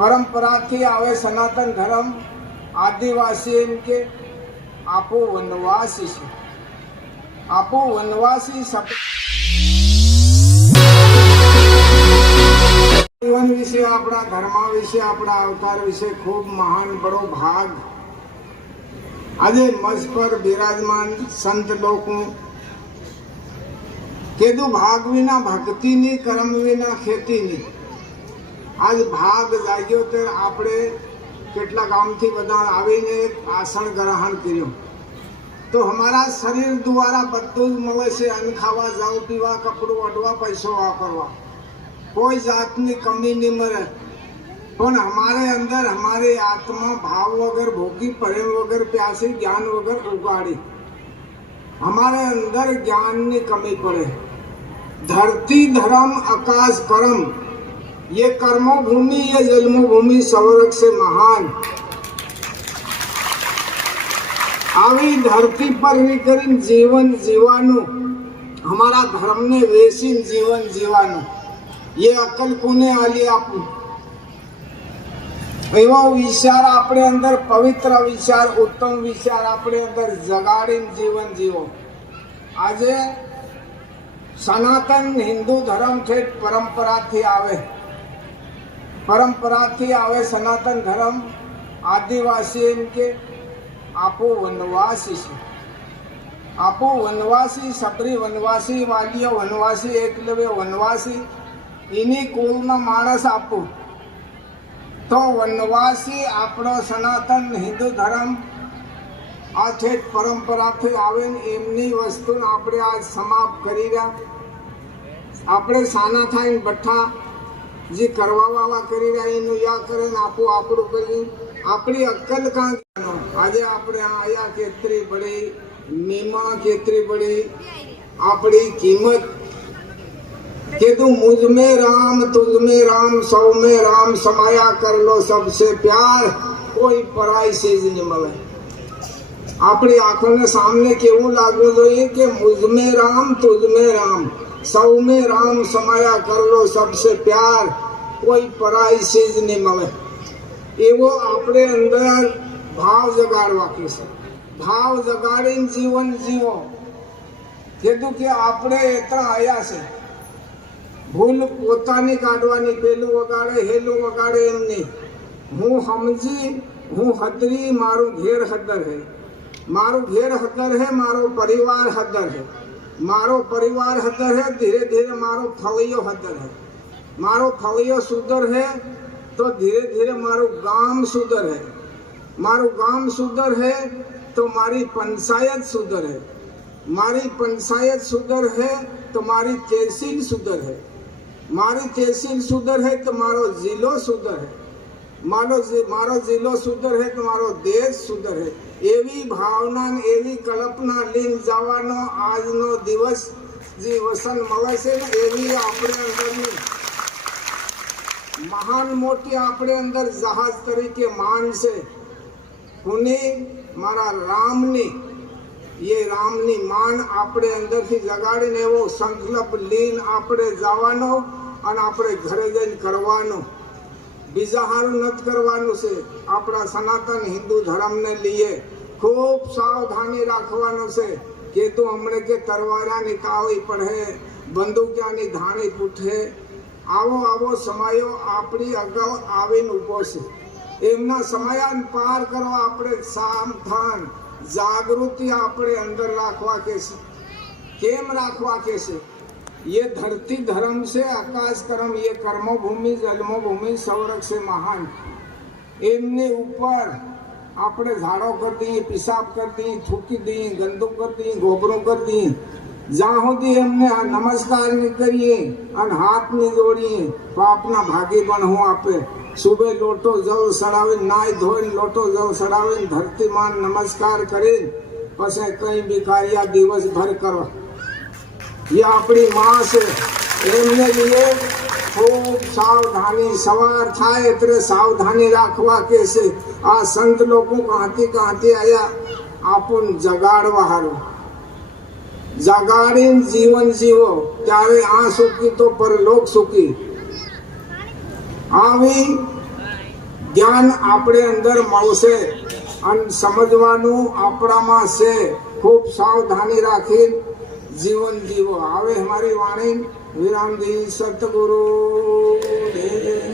પરંપરાથી આવે સનાતન ધર્મ આદિવાસી એમ કે આપો વનવાસી છે. આપો વનવાસી જીવન વિશે, આપણા ધર્મ વિશે, આપણા અવતાર વિશે ખૂબ મહાન બડો ભાગ આજે મજ પર બિરાજમાન સંત લોકો કીધું ભાગ વિના ભક્તિની, કર્મ વિના ખેતીની. આજ ભાગ જાગ્યો ત્યારે આપણે કેટલા ગામથી બધા આવીને આસન ગ્રહણ કર્યું તો અમારા શરીર દ્વારા બધું જ મળે છે. અન્ન ખાવા, જાવ પીવા, કપડું ઓઢવા, પૈસો વાપરવા, કોઈ જાતની કમી નહીં મળે. પણ हमारे अंदर हमारे आत्मा भाव वगैरह भोगी, प्रेम वगैरह, प्यासी, ज्ञान वगैरह उगाड़ी, हमारे अंदर ज्ञान की कमी पड़े. धरती धर्म आकाश कर्म, ये कर्मो भूमि, ये जन्मो भूमि सौरभ से महान. આવી ધરતી પર નીકળીને જીવન જીવાનું, हमारा धर्म ने वेसी जीवन जीવાનું, ये अकल कोने आली आपू. એવો વિચાર આપણે અંદર, પવિત્ર વિચાર, ઉત્તમ વિચાર આપણે અંદર જગાડીને જીવન જીવો. આજે સનાતન હિન્દુ ધર્મ છે, પરંપરાથી આવે સનાતન ધર્મ આદિવાસી એમ કે આપો વનવાસી છે. આપો વનવાસી, સબરી વનવાસી, વાલીઓ વનવાસી, એકલવ્ય વનવાસી, એની કુળના માણસ આપો. તો વનવાસી આપણો સનાતન હિન્દુ ધર્મ આ છે પરંપરાથી આવે ને એમની વસ્તુને આપણે આજ સમાપ્ત કરી રહ્યા. આપણે સાના થાય બઠ્ઠા જે કરવા વાળા કરી રહ્યા એનું યા કરે ને આપણું કરી આપણી અક્કલ કાં. આજે આપણે આયા કેટલી બડી મીમા, કેટલી બડી આપણી કિંમત. કીધું મુझ में राम, तुझ में राम, सौ में राम, समाया कर लो सबसे प्यार, कोई पराई चीज नहीं મળે. આપણી આંખોને સામને કેવું લાગવું જોઈએ કે મુझ में राम, तुझ में राम, सौ में राम, समाया कर लो सबसे प्यार, कोई पराई चीज नहीं મળે. એવો આપણે અંદર ભાવ જગાડવા કે છે. ભાવ જગાડીને જીવન જીવો. કીધું કે આપણે એટલા આયા છે. ભૂલ પોતાની કાઢવાની, પેલું વગાડે હેલું વગાડે એમ નહીં. હું સમજી, હું હદરી, મારું ઘેર હદર હે, મારું ઘેર હદર હે, મારો પરિવાર હદર હે, મારો પરિવાર હદર હે. ધીરે ધીરે મારો ફળિયો હદર હે, મારો ફળિયો સુધર હે તો ધીરે ધીરે મારું ગામ સુધર હે, મારું ગામ સુધર હે તો મારી પંચાયત સુધર હે, મારી પંચાયત સુધર હે તો મારી તहसील सुधर है, मारी तहसील सुधर है तो मारो जिलो सुधर है, मारो जिलो सुधर है तो मारो देश सुधर है. एवी भावना, एवी कल्पना लीन जवानो આજનો દિવસ જે વસન મળે છે ને એવી આપણે અંદરની મહાન મોટી આપણે અંદર જહાજ તરીકે માન છે. કોની? મારા રામની. ये રામની માન આપણે અંદરથી જગાડીને એવો સંકલ્પ લીન આપણે જવાનો અને આપણે ઘરે જઈને કરવાનો. બીજા હારું નથી કરવાનું છે. આપણા સનાતન હિન્દુ ધર્મને લીએ ખૂબ સાવધાની રાખવાનું છે. કે તો હમણે કે તરવારાની કાવી પડે, બંદૂકિયાની ધાણી પૂઠે. આવો સમયો આપણી અગાઉ આવીને ઊભો છે. એમના સમયાન પાર કરવા આપણે સાવધાન जागृति આપણે અંદર રાખવા કે છે. કેમ રાખવા કે છે? ये धरती धर्म से आकाश कर्म, ये कर्मो भूमि, जन्मो भूमि सौरभ से महान. એમને ઉપર આપણે ઝાડો કરી દઈએ, પેશાબ કરી દઈએ, થૂકી દઈએ, ગંદુ કરી દઈએ, ગોબરું કરી દઈએ. જ્યાં સુધી એમને નમસ્કાર નહીં કરીએ અને હાથ નહીં જોડીએ તો આપના ભાગી પણ હું આપે. સુબહ લોટો જલ ચડાવીને, નાય ધોઈને લોટો જલ ચડાવીને ધરતીમાં નમસ્કાર કરીને પછી કંઈ બી કાર્ય દિવસભર કરવા. એ આપણી માં છે. એમને લીએ ખૂબ સાવધાની, સવાર થાય એટલે સાવધાની રાખવા કે છે. આ સંત લોકો કાંથી આયા આપણને જગાડવા હારું. જગાડીને જીવન જીવો ત્યારે આ સુખી તો પરલોક સુખી. આવી જ્ઞાન આપણે અંદર મળશે અને સમજવાનું આપણામાં છે. ખૂબ સાવધાની રાખી જીવન જીવો. આવે અમારી વાણી વિરામ દી સતગુરુ દેવ.